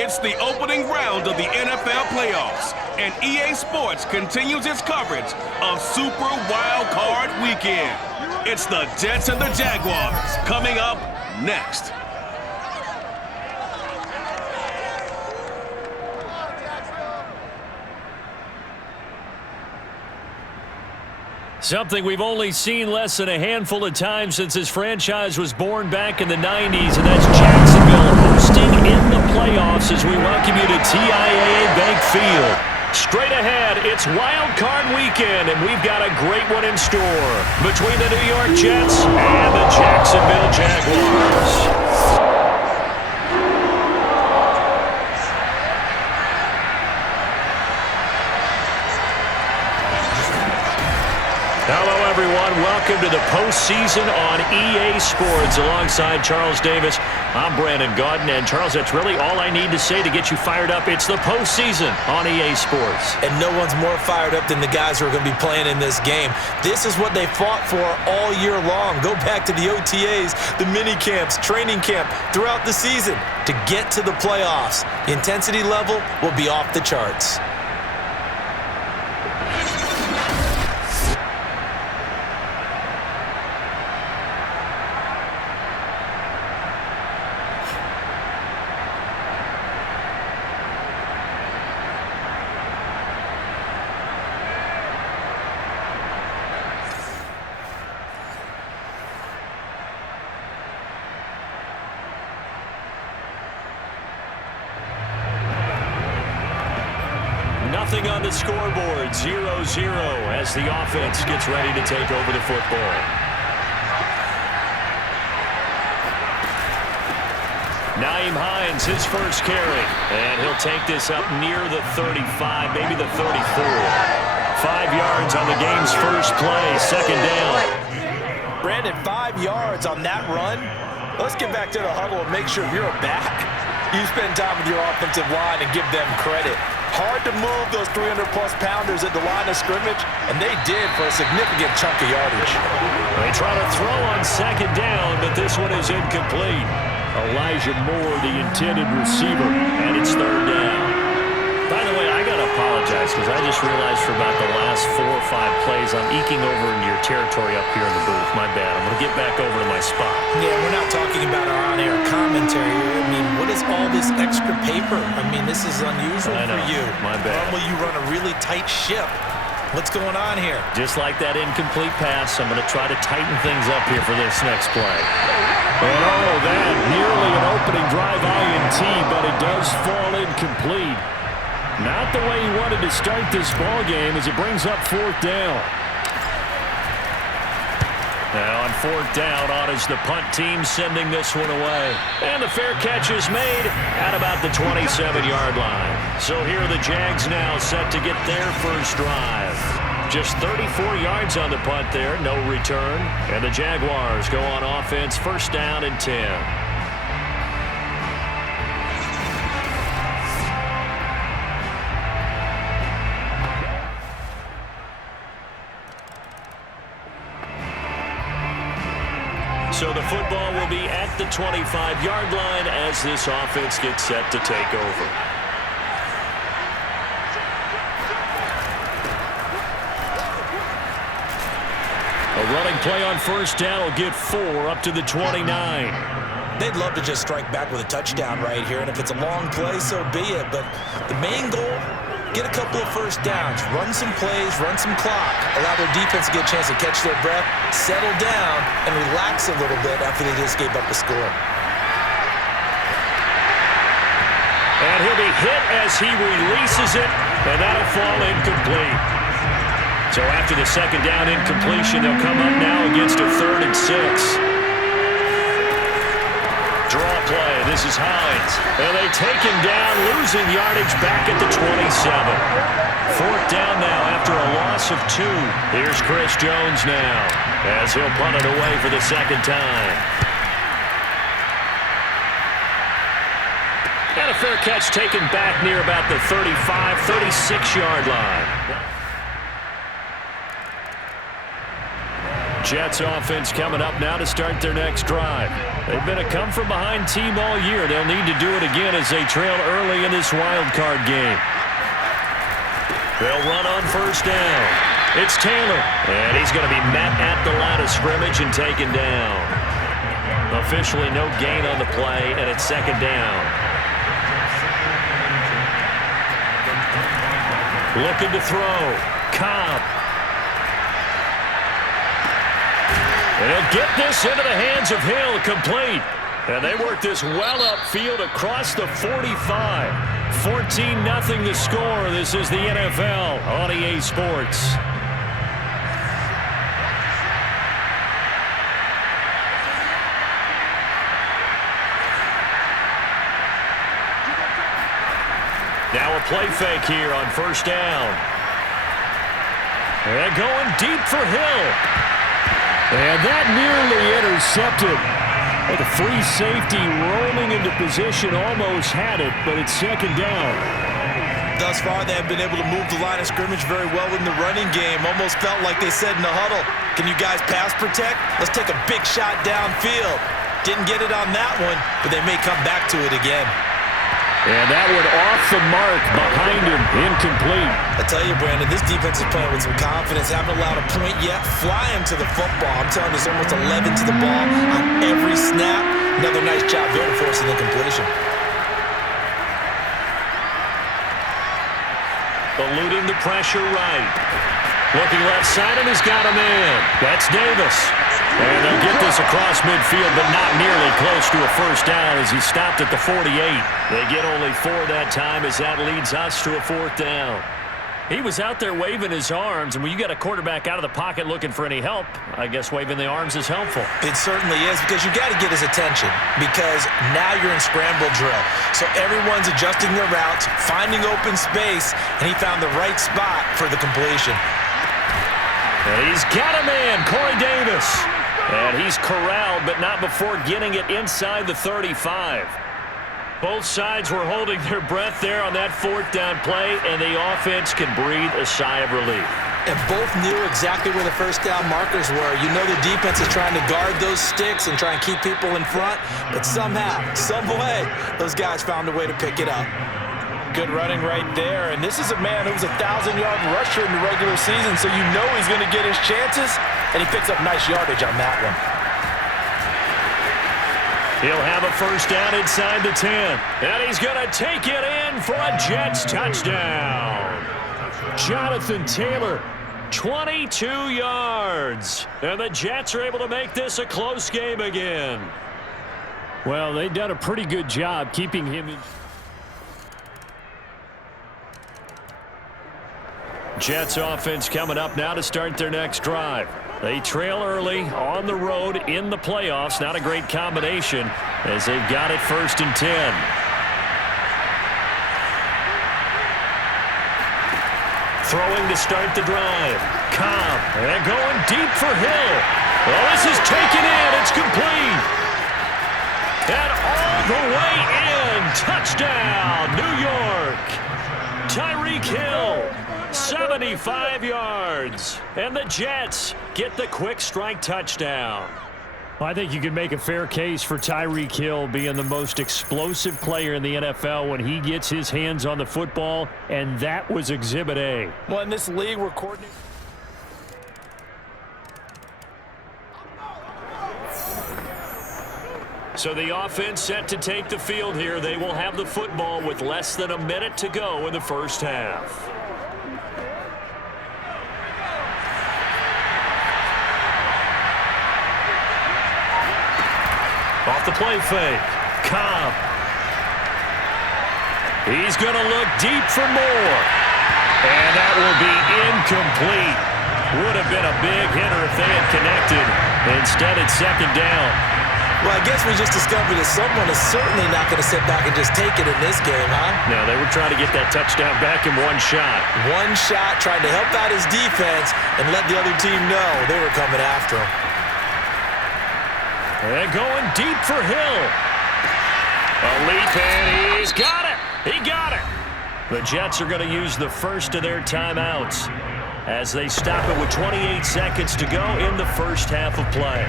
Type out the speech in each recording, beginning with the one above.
It's the opening round of the NFL playoffs, and EA Sports continues its coverage of Super Wild Card Weekend. It's the Jets and the Jaguars coming up next. Something we've only seen less than a handful of times since this franchise was born back in the 90s, and that's Jacksonville hosting in the playoffs as we welcome you to TIAA Bank Field. Straight ahead, it's Wild Card Weekend, and we've got a great one in store between the New York Jets and the Jacksonville Jaguars. Hello, everyone. Welcome to the postseason on EA Sports. Alongside Charles Davis, I'm Brandon Gaudin. And, Charles, that's really all I need to say to get you fired up. It's the postseason on EA Sports. And no one's more fired up than the guys who are going to be playing in this game. This is what they fought for all year long. Go back to the OTAs, the mini camps, training camp throughout the season to get to the playoffs. The intensity level will be off the charts. Nothing on the scoreboard, 0-0 as the offense gets ready to take over the football. Nyheim Hines, his first carry, and he'll take this up near the 35, maybe the 34. 5 yards on the game's first play, second down. Brandon, 5 yards on that run. Let's get back to the huddle and make sure if you're a back, you spend time with your offensive line and give them credit. Hard to move those 300-plus pounders at the line of scrimmage, and they did for a significant chunk of yardage. They try to throw on second down, but this one is incomplete. Elijah Moore, the intended receiver, and it's third down. By the way, I got to apologize because I just realized for about the last 4 or 5 plays I'm eking over into your territory up here in the booth. My bad. I'm going to get back over to my spot. Yeah, we're not talking about our on-air commentary here. I mean, what is all this extra paper? I mean, this is unusual for you. My bad. Normally you run a really tight ship. What's going on here? Just like that incomplete pass, I'm going to try to tighten things up here for this next play. And oh, that nearly an opening drive INT, but it does fall incomplete. Not the way he wanted to start this ball game as it brings up fourth down. Now on fourth down, on is the punt team sending this one away. And the fair catch is made at about the 27-yard line. So here are the Jags now set to get their first drive. Just 34 yards on the punt there, no return. And the Jaguars go on offense, first down and 10. So the football will be at the 25-yard line as this offense gets set to take over. A running play on first down will get 4 up to the 29. They'd love to just strike back with a touchdown right here, and if it's a long play, so be it. But the main goal, get a couple of first downs, run some plays, run some clock, allow their defense to get a chance to catch their breath, settle down, and relax a little bit after they just gave up the score. And he'll be hit as he releases it, and that'll fall incomplete. So after the second down incompletion, they'll come up now against a 3rd and 6. Draw play. This is Hines. And they take him down, losing yardage back at the 27. Fourth down now after a loss of 2. Here's Chris Jones now as he'll punt it away for the second time. And a fair catch taken back near about the 35, 36-yard line. Jets offense coming up now to start their next drive. They've been a come-from-behind team all year. They'll need to do it again as they trail early in this wild card game. They'll run on first down. It's Taylor, and he's going to be met at the line of scrimmage and taken down. Officially no gain on the play, and it's second down. Looking to throw. Cobb. And he'll get this into the hands of Hill, complete. And they work this well upfield across the 45. 14-0 the score. This is the NFL on EA Sports. Now a play fake here on first down. And going deep for Hill. And that nearly intercepted. The free safety rolling into position almost had it, but it's second down. Thus far, they have been able to move the line of scrimmage very well in the running game. Almost felt like they said in the huddle, can you guys pass protect? Let's take a big shot downfield. Didn't get it on that one, but they may come back to it again. And that one off the mark behind him, incomplete. I tell you, Brandon, this defense is playing with some confidence. Haven't allowed a point yet. Flying to the football. I'm telling you, there's almost 11 to the ball on every snap. Another nice job there to force an incompletion. Eluding the pressure right. Looking left side, and he's got a man. That's Davis. And they'll get this across midfield, but not nearly close to a first down as he stopped at the 48. They get only 4 that time as that leads us to a fourth down. He was out there waving his arms, and when you got a quarterback out of the pocket looking for any help, I guess waving the arms is helpful. It certainly is, because you got to get his attention, because now you're in scramble drill. So everyone's adjusting their routes, finding open space, and he found the right spot for the completion. And he's got a man, Corey Davis. And he's corralled, but not before getting it inside the 35. Both sides were holding their breath there on that fourth down play, and the offense can breathe a sigh of relief. And both knew exactly where the first down markers were. You know the defense is trying to guard those sticks and try and keep people in front, but somehow, some way, those guys found a way to pick it up. Good running right there, and this is a man who was a 1,000-yard rusher in the regular season, so you know he's going to get his chances, and he picks up nice yardage on that one. He'll have a first down inside the 10, and he's going to take it in for a Jets touchdown. Jonathan Taylor, 22 yards, and the Jets are able to make this a close game again. Well, they've done a pretty good job keeping him in. Jets offense coming up now to start their next drive. They trail early on the road in the playoffs. Not a great combination as they've got it first and 10. Throwing to start the drive. Cobb, and going deep for Hill. Well, this is taken in. It's complete. And all the way in. Touchdown, New York. Tyreek Hill. 75 yards, and the Jets get the quick strike touchdown. I think you can make a fair case for Tyreek Hill being the most explosive player in the NFL when he gets his hands on the football, and that was Exhibit A. Well, in this league, we're coordinating. So the offense set to take the field here. They will have the football with less than a minute to go in the first half. Off the play fake. Cobb. He's going to look deep for more. And that will be incomplete. Would have been a big hitter if they had connected. Instead, it's second down. Well, I guess we just discovered that someone is certainly not going to sit back and just take it in this game, huh? No, they were trying to get that touchdown back in one shot. One shot, trying to help out his defense and let the other team know they were coming after him. And going deep for Hill. A leap, and he's got it. He got it. The Jets are going to use the first of their timeouts. as they stop it with 28 seconds to go in the first half of play.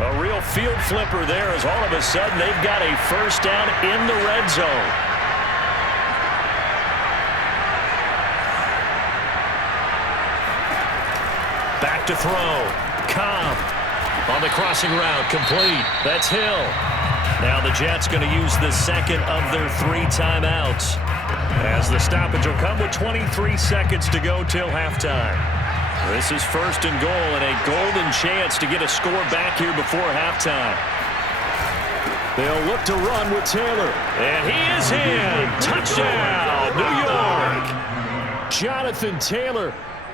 A real field flipper there as all of a sudden they've got a first down in the red zone. Back to throw. Cobb on the crossing route, complete. That's Hill. Now the Jets going to use the second of their 3 timeouts as the stoppage will come with 23 seconds to go till halftime. This is first and goal and a golden chance to get a score back here before halftime. They'll look to run with Taylor. And he is in. Touchdown, New York. Jonathan Taylor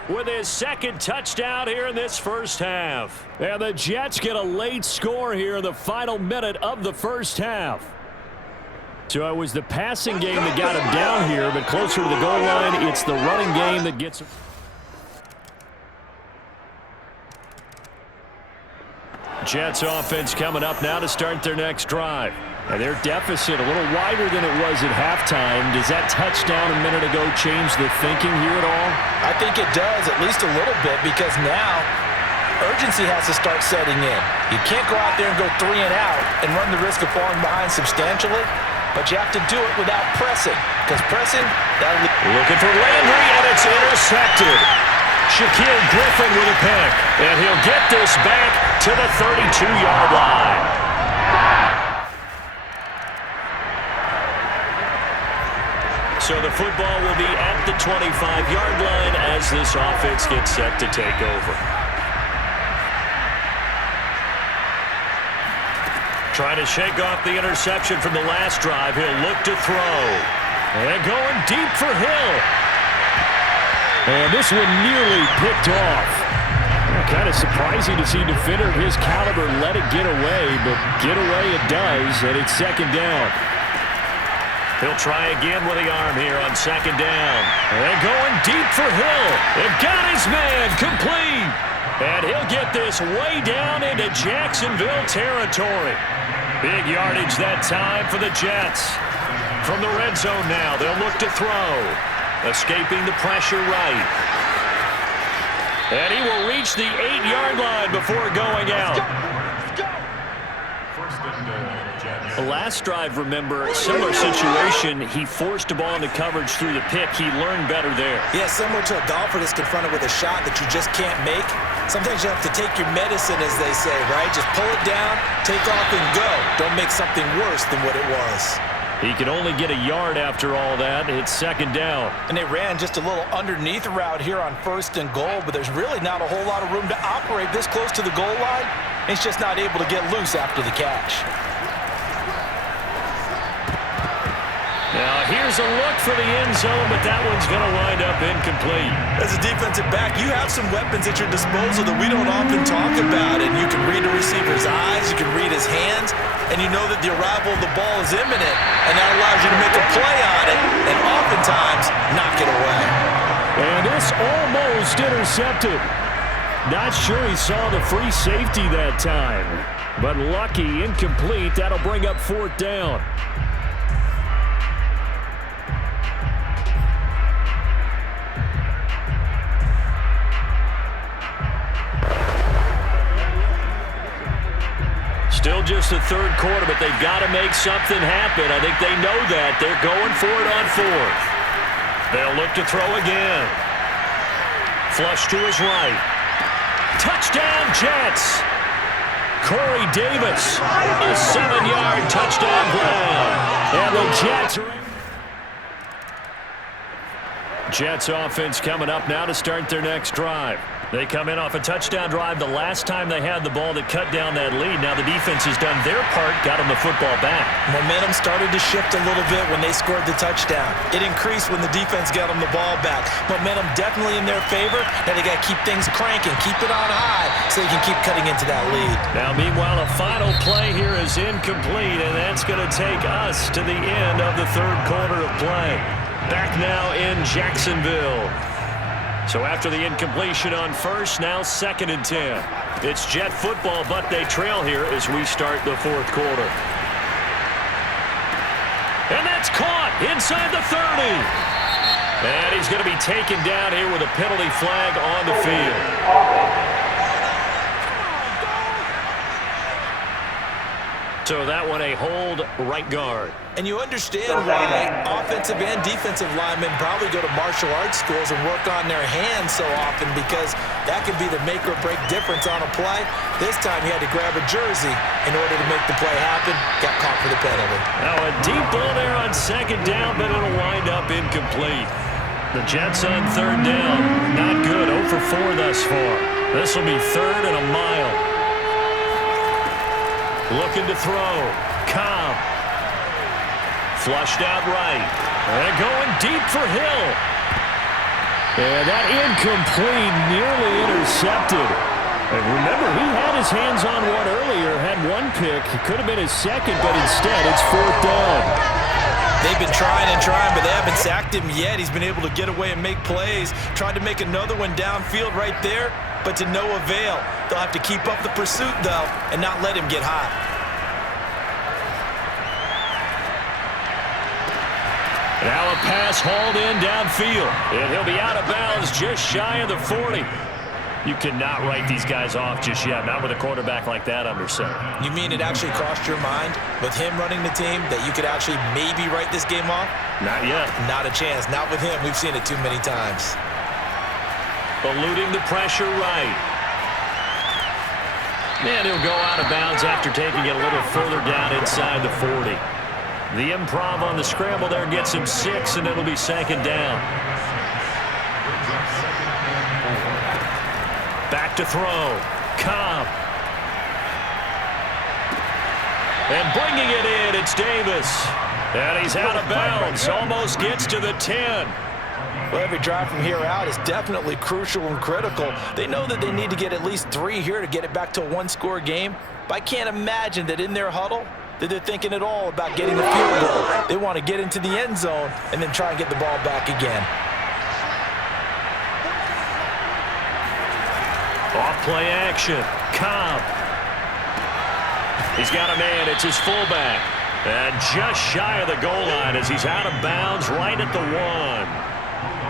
with his second touchdown here in this first half. And the Jets get a late score here in the final minute of the first half. So it was the passing game that got him down here, but closer to the goal line, it's the running game that gets him. Jets offense coming up now to start their next drive. And their deficit a little wider than it was at halftime. Does that touchdown a minute ago change the thinking here at all? I think it does, at least a little bit, because now urgency has to start setting in. You can't go out there and go 3 and out and run the risk of falling behind substantially, but you have to do it without pressing, because pressing, that'll... Looking for Landry, and it's intercepted. Shaquille Griffin with a pick, and he'll get this back to the 32-yard line. So the football will be at the 25-yard line as this offense gets set to take over. Trying to shake off the interception from the last drive. He'll look to throw. And going deep for Hill. And this one nearly picked off. Kind of surprising to see a defender of his caliber let it get away, but get away it does, and it's second down. He'll try again with the arm here on second down. And going deep for Hill. And got his man complete. And he'll get this way down into Jacksonville territory. Big yardage that time for the Jets. From the red zone now, they'll look to throw. Escaping the pressure right. And he will reach the 8-yard line before going out. The last drive, remember, similar situation. He forced a ball into coverage through the pick. He learned better there. Yeah, similar to a golfer that's confronted with a shot that you just can't make. Sometimes you have to take your medicine, as they say, right? Just pull it down, take off, and go. Don't make something worse than what it was. He could only get a yard after all that. It's second down. And they ran just a little underneath route here on first and goal, but there's really not a whole lot of room to operate this close to the goal line. He's just not able to get loose after the catch. Now here's a look for the end zone, but that one's going to wind up incomplete. As a defensive back, you have some weapons at your disposal that we don't often talk about, and you can read the receiver's eyes, you can read his hands, and you know that the arrival of the ball is imminent, and that allows you to make a play on it, and oftentimes knock it away. And this almost intercepted. Not sure he saw the free safety that time, but lucky, incomplete. That'll bring up fourth down. Still just the third quarter, but they've got to make something happen. I think they know that. They're going for it on fourth. They'll look to throw again. Flush to his right. Touchdown, Jets. Corey Davis, a 7-yard touchdown ground. And the Jets offense coming up now to start their next drive. They come in off a touchdown drive the last time they had the ball that cut down that lead. Now the defense has done their part, got them the football back. Momentum started to shift a little bit when they scored the touchdown. It increased when the defense got them the ball back. Momentum definitely in their favor. Now they got to keep things cranking, keep it on high so they can keep cutting into that lead. Now meanwhile, a final play here is incomplete, and that's going to take us to the end of the third quarter of play. Back now in Jacksonville. So after the incompletion on first, now second and 10. It's Jet football, but they trail here as we start the fourth quarter. And that's caught inside the 30. And he's going to be taken down here with a penalty flag on the field. So that one a hold right guard. And you understand why offensive and defensive linemen probably go to martial arts schools and work on their hands so often, because that could be the make or break difference on a play. This time he had to grab a jersey in order to make the play happen. Got caught for the penalty. Now a deep ball there on second down, but it'll wind up incomplete. The Jets on third down. Not good. 0 for 4 thus far. This will be 3rd and a mile. Looking to throw. Cobb. Flushed out right. And going deep for Hill. And that incomplete, nearly intercepted. And remember, he had his hands on one earlier, had one pick. It could have been his second, but instead it's 4th down. They've been trying and trying, but they haven't sacked him yet. He's been able to get away and make plays. Tried to make another one downfield right there, but to no avail. They'll have to keep up the pursuit, though, and not let him get hot. Now a pass hauled in downfield, and he'll be out of bounds just shy of the 40. You cannot write these guys off just yet, not with a quarterback like that under center. You mean it actually crossed your mind with him running the team that you could actually maybe write this game off? Not yet. Not a chance. Not with him. We've seen it too many times. Eluding the pressure right. And he'll go out of bounds after taking it a little further down inside the 40. The improv on the scramble there gets him 6, and it'll be 2nd down. Back to throw. Cobb. And bringing it in, it's Davis. And he's out of bounds. Almost gets to the 10. Well, every drive from here out is definitely crucial and critical. They know that they need to get at least 3 here to get it back to a one-score game. But I can't imagine that in their huddle that they're thinking at all about getting the field goal. They want to get into the end zone and then try and get the ball back again. Off play action. Cobb. He's got a man. It's his fullback. And just shy of the goal line as he's out of bounds right at the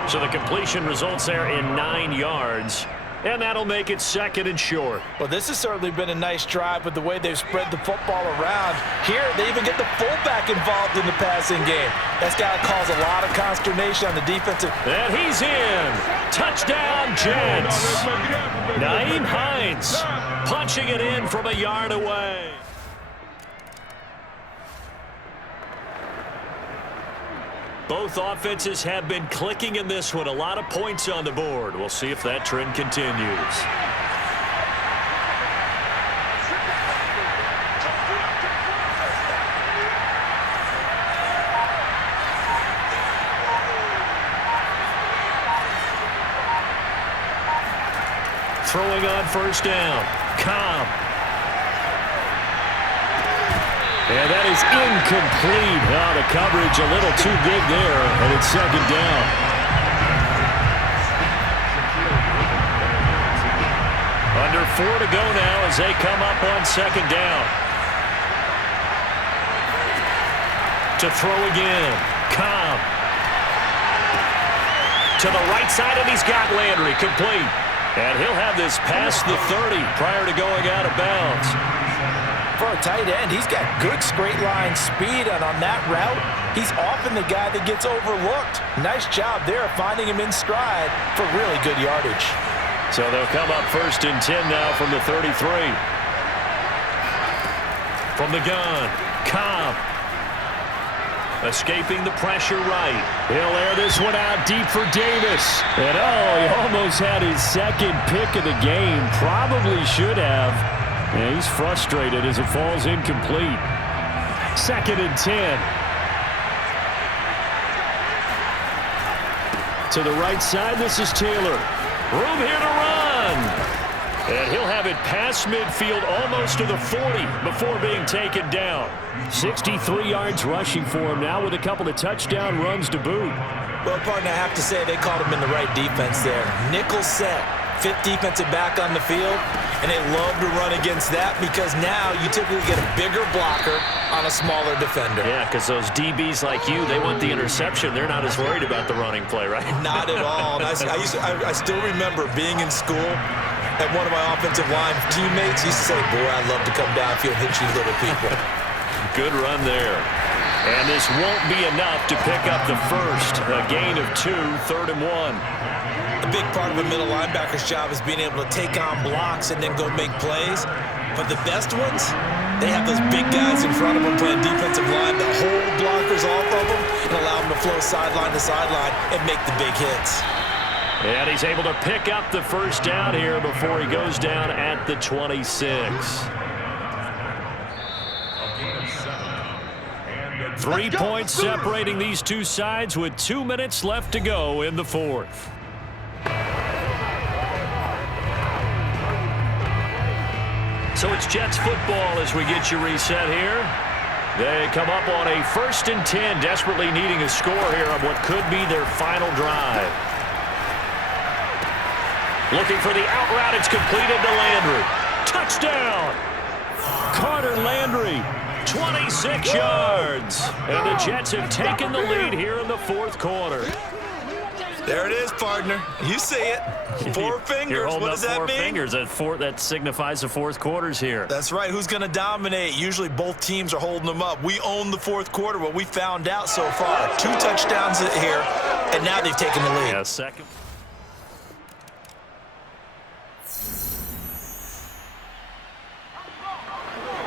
1. So the completion results there in 9 yards. And that'll make it 2nd and short. Well, this has certainly been a nice drive with the way they've spread the football around. Here, they even get the fullback involved in the passing game. That's got to cause a lot of consternation on the defensive. And he's in. Touchdown, Jets. Nyheim Hines punching it in from a yard away. Both offenses have been clicking in this one. A lot of points on the board. We'll see if that trend continues. Throwing on 1st down. Cobb. And that is incomplete. Oh, the coverage a little too big there, and it's 2nd down. Under 4 to go now as they come up on 2nd down. To throw again. Cobb. To the right side, and he's got Landry. Complete. And he'll have this past the 30 prior to going out of bounds. For a tight end, he's got good straight line speed, and on that route, he's often the guy that gets overlooked. Nice job there finding him in stride for really good yardage. So they'll come up 1st and 10 now from the 33. From the gun, Cobb. Escaping the pressure right. He'll air this one out deep for Davis. And he almost had his 2nd pick of the game. Probably should have. Yeah, he's frustrated as it falls incomplete. 2nd and 10. To the right side, this is Taylor. Room here to run. And he'll have it past midfield almost to the 40 before being taken down. 63 yards rushing for him now with a couple of touchdown runs to boot. Well, partner, I have to say they called him in the right defense there. Nickel set. 5th defensive back on the field. And they love to run against that because now you typically get a bigger blocker on a smaller defender. Yeah, because those DBs like you, they want the interception. They're not as worried about the running play, right? Not at all. And I still remember being in school, and one of my offensive line teammates used to say, boy, I'd love to come downfield and hit you little people. Good run there. And this won't be enough to pick up the first. A gain of 2, 3rd and 1. A big part of a middle linebacker's job is being able to take on blocks and then go make plays. But the best ones, they have those big guys in front of them playing defensive line that hold blockers off of them and allow them to flow sideline to sideline and make the big hits. And he's able to pick up the first down here before he goes down at the 26. 3 points separating these two sides with 2 minutes left to go in the fourth. So it's Jets football as we get you reset here. They come up on a 1st and 10, desperately needing a score here on what could be their final drive. Looking for the out route. It's completed to Landry. Touchdown! Carter Landry, 26 yards. And the Jets have taken the lead here in the fourth quarter. There it is, partner. You see it. 4 fingers. What does that mean? 4 fingers. That signifies the fourth quarter's here. That's right. Who's going to dominate? Usually both teams are holding them up. We own the fourth quarter. What we found out so far, 2 touchdowns here, and now they've taken the lead. Yeah, second.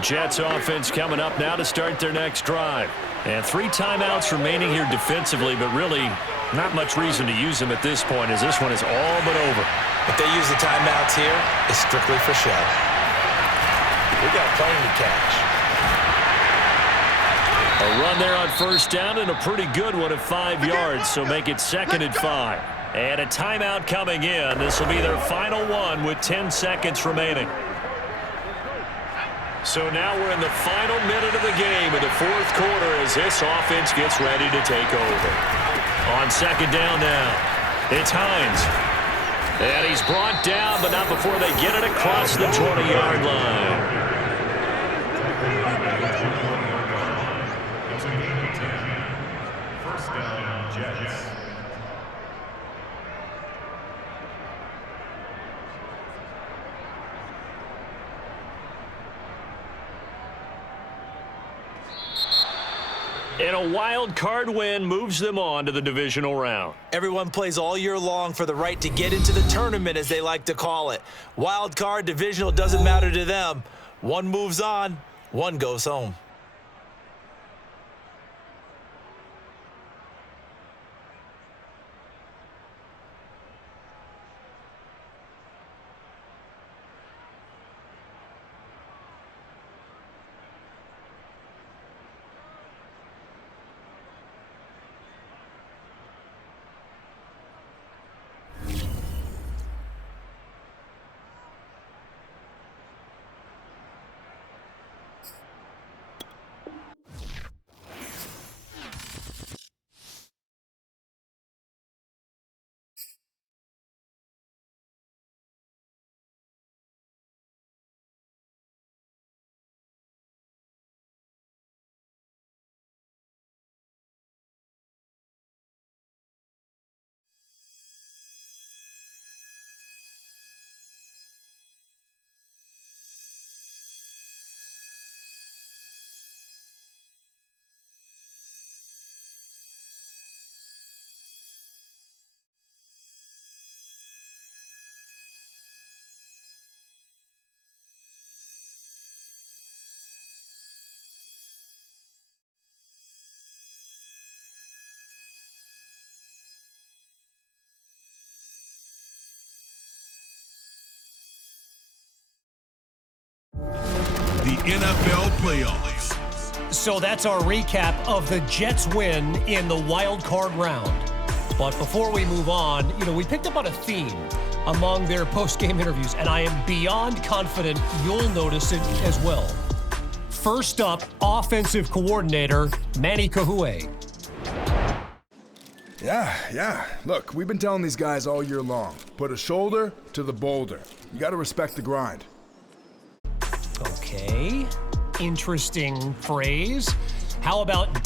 Jets offense coming up now to start their next drive. And 3 timeouts remaining here defensively, but really not much reason to use them at this point as this one is all but over. If they use the timeouts here, it's strictly for show. We got plenty to catch. A run there on first down and a pretty good one at 5 yards, so make it 2nd and 5. And a timeout coming in. This will be their final one with 10 seconds remaining. So now we're in the final minute of the game in the fourth quarter as this offense gets ready to take over. On 2nd down now, it's Hines. And he's brought down, but not before they get it across the 20-yard line. First down, Jets. And a wild card win moves them on to the divisional round. Everyone plays all year long for the right to get into the tournament, as they like to call it. Wild card, divisional, doesn't matter to them. One moves on, one goes home. The NFL playoffs. So that's our recap of the Jets win in the wild card round. But before we move on, we picked up on a theme among their post-game interviews, and I am beyond confident you'll notice it as well. First up, offensive coordinator Manny Kahue. Yeah. Look, we've been telling these guys all year long, put a shoulder to the boulder. You got to respect the grind. Okay. Interesting phrase. How about